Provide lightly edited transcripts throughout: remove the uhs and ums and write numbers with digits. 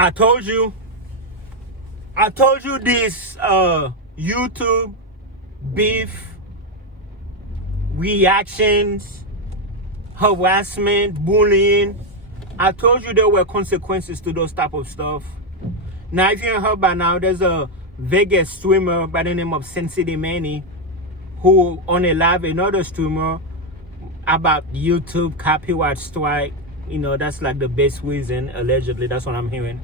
I told you this YouTube beef, reactions, harassment, bullying. I told you there were consequences to those type of stuff. Now, if you ain't heard by now, there's a Vegas streamer by the name of Manny who on a live another streamer about YouTube copyright strike. You know, that's like the best reason, allegedly. That's what I'm hearing.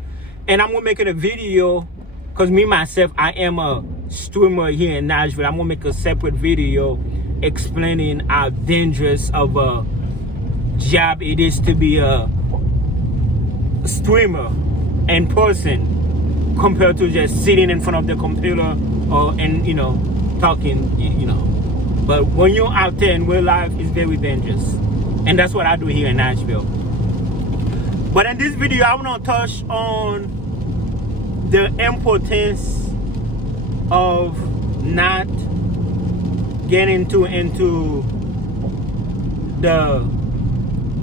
And I'm gonna make it a video because me myself, I am a streamer here in Nashville. I'm gonna make a separate video explaining how dangerous of a job it is to be a streamer in person compared to just sitting in front of the computer or talking, But when you're out there in real life, it's very dangerous. And that's what I do here in Nashville. But in this video, I want to touch on the importance of not getting into the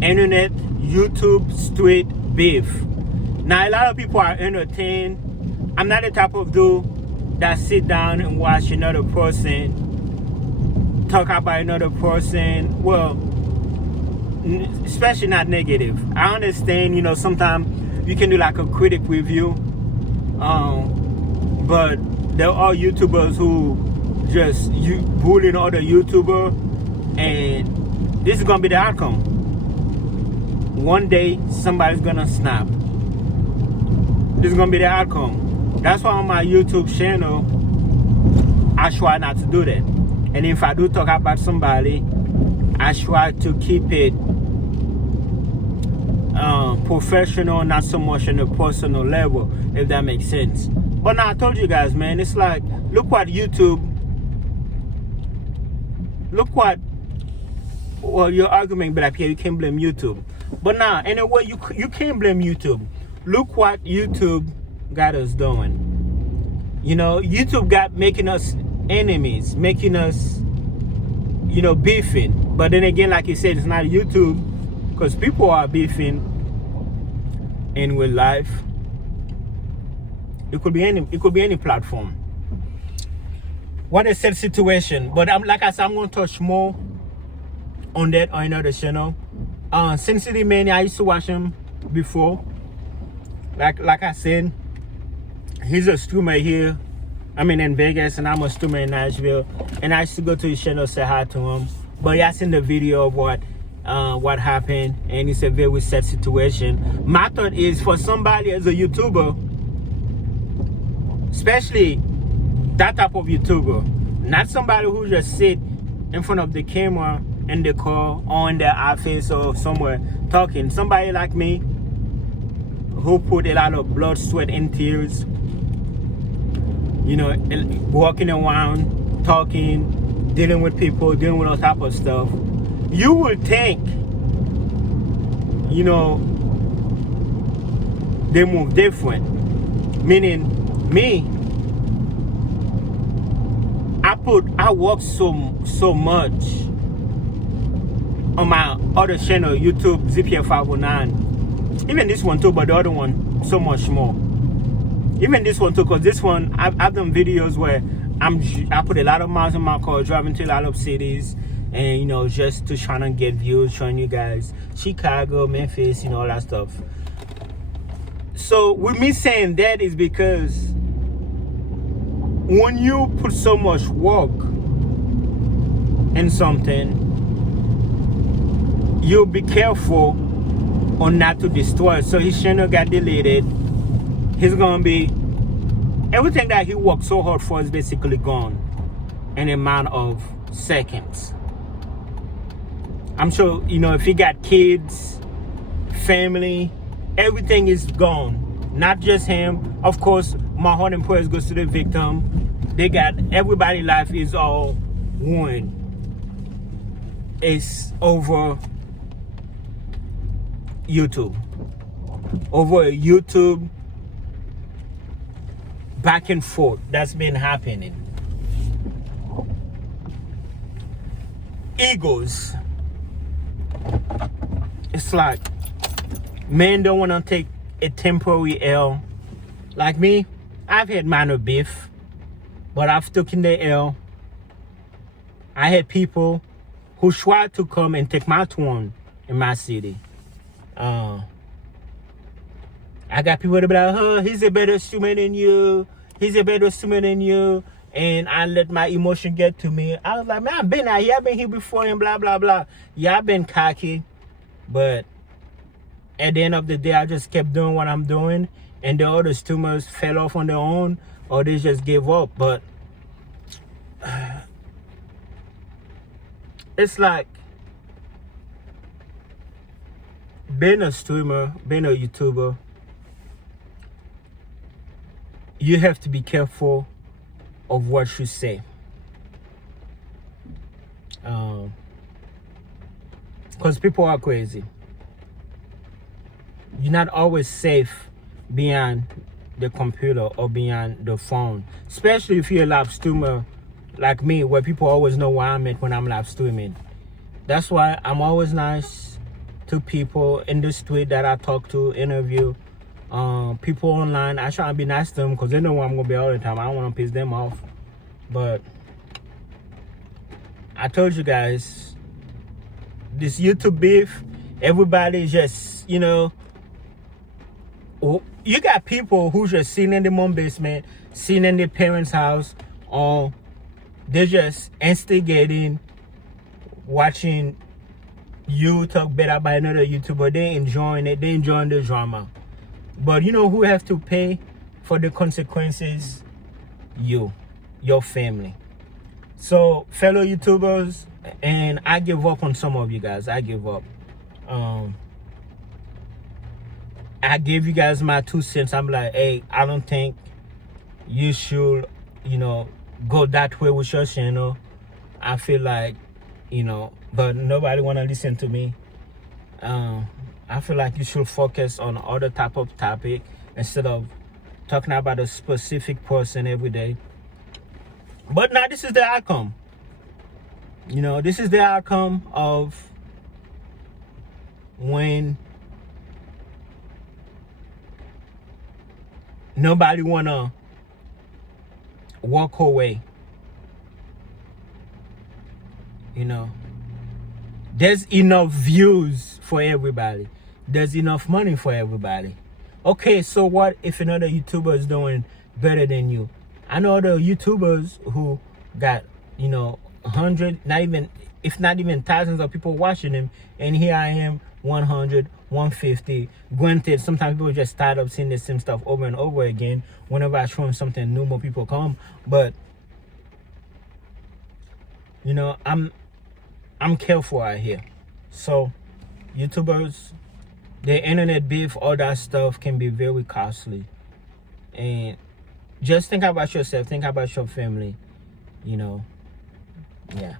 internet, YouTube street beef. Now, a lot of people are entertained. I'm not the type of dude that sit down and watch another person talk about another person. Well, especially not negative. I understand, sometimes you can do like a critic review, but there are YouTubers who just bullying other YouTuber, and this is gonna be the outcome. One day somebody's gonna snap. This is gonna be the outcome. That's why on my YouTube channel I try not to do that. And if I do talk about somebody, I try to keep it professional, not so much on a personal level, if that makes sense. But now I told you guys, man, it's like, look what your argument be like, yeah, you can't blame YouTube. But now, in a way, you can't blame YouTube. Look what YouTube got us doing. YouTube got making us enemies, making us, beefing. But then again, like you said, it's not YouTube, because people are beefing in real life. It could be any platform. What a sad situation. But like I said, I'm gonna touch more on that on another channel. Sensitive Manny, I used to watch him before. Like I said, he's a streamer here. In Vegas, and I'm a streamer in Nashville. And I used to go to his channel, say hi to him. But yeah, I seen the video of what happened, and it's a very sad situation. My thought is, for somebody as a YouTuber, especially that type of YouTuber, not somebody who just sit in front of the camera in the car or in their office or somewhere talking. Somebody like me who put a lot of blood, sweat, and tears, walking around, talking, dealing with people, dealing with all type of stuff. You would think, they move different. Meaning, me, I work so much on my other channel, YouTube, ZPF509. Even this one too, but the other one, so much more. Even this one too, because this one, I've done videos where I put a lot of miles in my car, driving to a lot of cities, and just to try to get views, showing you guys Chicago, Memphis, all that stuff. So with me saying that is because when you put so much work in something, you'll be careful on not to destroy it. So his channel got deleted. He's gonna be, everything that he worked so hard for is basically gone in a matter of seconds. I'm sure, if he got kids, family, everything is gone. Not just him. Of course, my heart and prayers goes to the victim. Everybody's life is all ruined. It's over YouTube. Over YouTube back and forth that's been happening. Egos. It's like men don't want to take a temporary L. Like me, I've had minor beef, but I've taken the L. I had people who tried to come and take my turn in my city. I got people to be like, oh, he's a better swimmer than you. He's a better swimmer than you. And I let my emotion get to me. I was like, man, I've been out here. I've been here before and blah, blah, blah. Yeah, I've been cocky. But at the end of the day, I just kept doing what I'm doing. And the other swimmers fell off on their own or they just gave up. But it's like being a streamer, being a YouTuber, you have to be careful of what you say. Because people are crazy. You're not always safe beyond the computer or beyond the phone. Especially if you're a live streamer like me, where people always know where I'm at when I'm live streaming. That's why I'm always nice to people in the street that I talk to, interview. People online, I try to be nice to them because they know where I'm going to be all the time. I don't want to piss them off. But I told you guys, this YouTube beef, everybody just, you know, you got people who just sitting in the mom basement, sitting in their parents' house, they're just instigating, watching you talk better about another YouTuber. They enjoying it, they enjoying the drama. But you know who have to pay for the consequences? You, your family. So fellow YouTubers, and I give up on some of you guys. I give up. I gave you guys my 2 cents. I'm like, hey, I don't think you should, you know, go that way with your channel. I feel like, you know, but nobody want to listen to me. I feel like you should focus on other type of topic instead of talking about a specific person every day. But now this is the outcome. You know, this is the outcome of when nobody wanna walk away. You know, there's enough views for everybody. There's enough money for everybody. Okay, so what if another YouTuber is doing better than you? I know other YouTubers who got, you know, 100, not even, if not even thousands of people watching them, and here I am, 100, 150. Granted, sometimes people just start up seeing the same stuff over and over again. Whenever I show them something new, more people come. But you know, I'm careful out here. So YouTubers, the internet beef, all that stuff can be very costly. And just think about yourself, think about your family, you know. Yeah.